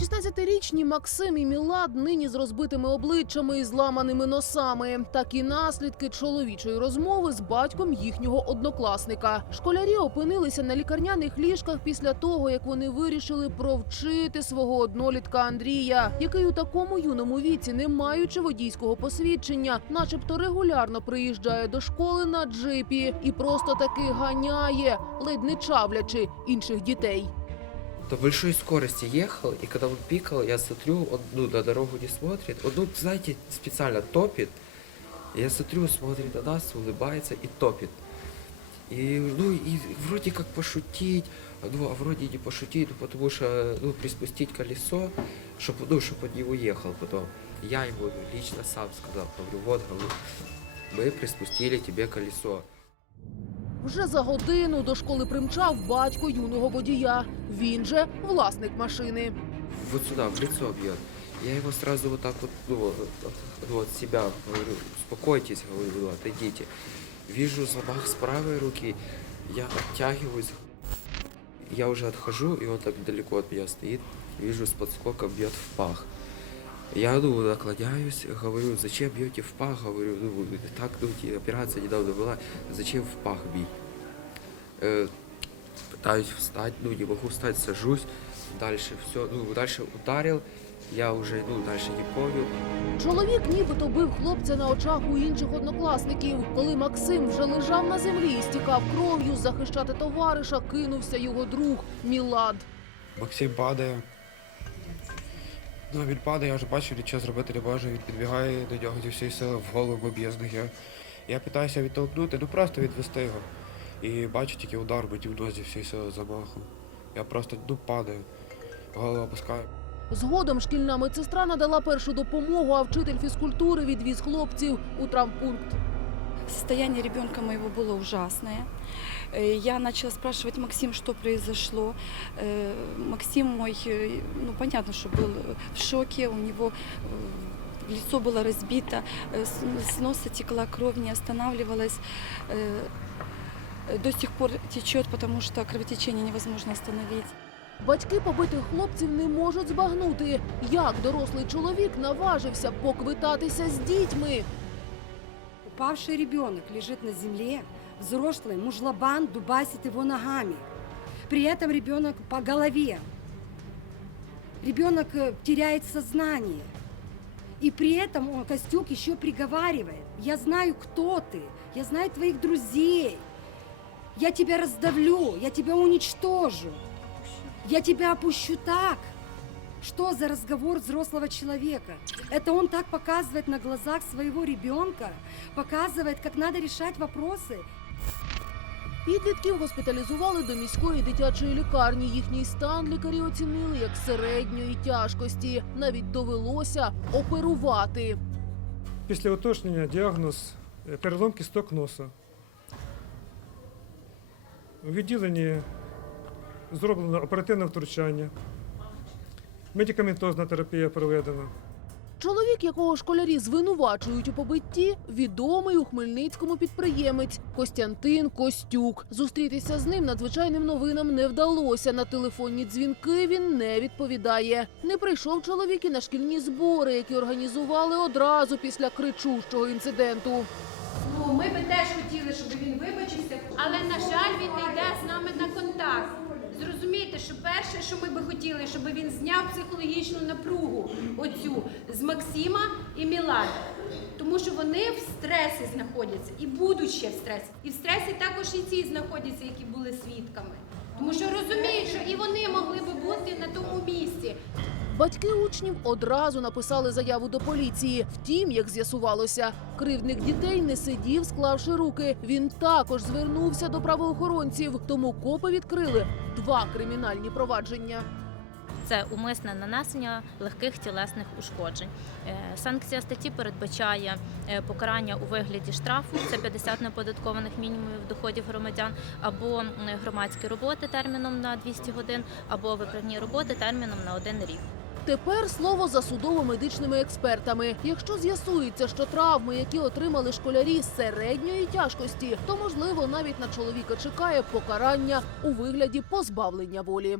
16-річні Максим і Мілад нині з розбитими обличчями і зламаними носами. Так і наслідки чоловічої розмови з батьком їхнього однокласника. Школярі опинилися на лікарняних ліжках після того, як вони вирішили провчити свого однолітка Андрія, який у такому юному віці, не маючи водійського посвідчення, начебто регулярно приїжджає до школи на джипі і просто таки ганяє, ледь не чавлячи інших дітей. до большой скорости ехал, и когда он пикал, я смотрю, он ну, на дорогу не смотрит. Он, ну, знаете, специально топит. Я смотрю, смотрит на нас, улыбается и топит. И, ну, и вроде как пошутить, ну, а вроде не пошутить, ну, потому что, ну, приспустить колесо, чтобы, ну, чтоб он не уехал потом. Я ему лично сам сказал, говорю, вот, говорю, мы приспустили тебе колесо. Вже за годину до школи примчав батько юного водія. Він же власник машини. вот сюда, в лицо бьет. Я его сразу вот так вот, ну, вот, ну, от себя говорю, успокойтесь, говорю, отойдите. Вижу замах с правой руки, я оттягиваюсь. Я уже отхожу, и он так далеко от меня стоит. Вижу, с подскока бьет в пах. Я ну, наклоняюсь, говорю, зачем бьете в пах? Говорю, ну, так, ну, те- операция недавно была, зачем в пах бить? Э, пытаюсь встать, ну, не могу встать, сажусь. Дальше все, ну, дальше ударил, я уже, ну, дальше не помню. Чоловік нібито бив хлопця на очах у інших однокласників. Коли Максим вже лежав на землі і стікав кров'ю, захищати товариша кинувся його друг Мілад. Максим падає. Ну, він падає, я вже бачу, нічого зробити не можу. Він підбігає до нього зі всієї сили в голову б'єзних. Я, я питаюся відтолкнути, ну просто відвести його. І бачу тільки удар мені в нос зі всієї сили замаху. Я просто ну, падаю, голову опускаю. Згодом шкільна медсестра надала першу допомогу, а вчитель фізкультури відвіз хлопців у травмпункт. Состояние ребенка моего было ужасное. Э, Я начала спрашивать Максим, что произошло. Э, Максим мой, э, ну понятно, что был в шоке, у него э, лицо было разбито, э, с с носа текла кровь, не останавливалась. Э, э, До сих пор течет, потому что кровотечение невозможно остановить. Батьки побитих хлопців не можуть збагнути, як дорослий чоловік наважився поквитатися з дітьми. Упавший ребенок лежит на земле, взрослый мужлобан дубасит его ногами. При этом ребенок по голове. Ребенок э, теряет сознание. И при этом он, Костюк еще приговаривает. Я знаю, кто ты. Я знаю твоих друзей. Я тебя раздавлю. Я тебя уничтожу. Я тебя опущу так. Что за разговор взрослого человека? Это он так показывает на глазах своего ребенка, показывает, как надо решать вопросы. Підлітків госпіталізували до міської дитячої лікарні. Їхній стан лікарі оцінили як середньої тяжкості. Навіть довелося оперувати. Після уточнення діагноз е, перелом кісток носа. У відділенні зроблено оперативне втручання. Медикаментозна терапія проведена. Чоловік, якого школярі звинувачують у побитті, відомий у Хмельницькому підприємець Костянтин Костюк. Зустрітися з ним надзвичайним новинам не вдалося. На телефонні дзвінки він не відповідає. Не прийшов чоловік і на шкільні збори, які організували одразу після кричущого інциденту. Ну, ми би теж хотіли, щоб він вибачився, але на жаль, він не йде з нами на контакт. Зрозумійте, що перше, що ми би хотіли, щоб він зняв психологічну напругу оцю з Максима і Мілана. Тому що вони в стресі знаходяться і будуть ще в стресі. І в стресі також і ці знаходяться, які були свідками. Тому що розуміють, що і вони могли би бути на тому місці. Батьки учнів одразу написали заяву до поліції. Втім, як з'ясувалося, кривдник дітей не сидів, склавши руки. Він також звернувся до правоохоронців. Тому копи відкрили два кримінальні провадження. це умисне нанесення легких тілесних ушкоджень. Е, Санкція статті передбачає е, покарання у вигляді штрафу, це 50 неоподаткованих мінімумів доходів громадян, або громадські роботи терміном на 200 годин, або виправні роботи терміном на один рік. Тепер слово за судово-медичними експертами. Якщо з'ясується, що травми, які отримали школярі середньої тяжкості, то можливо навіть на чоловіка чекає покарання у вигляді позбавлення волі.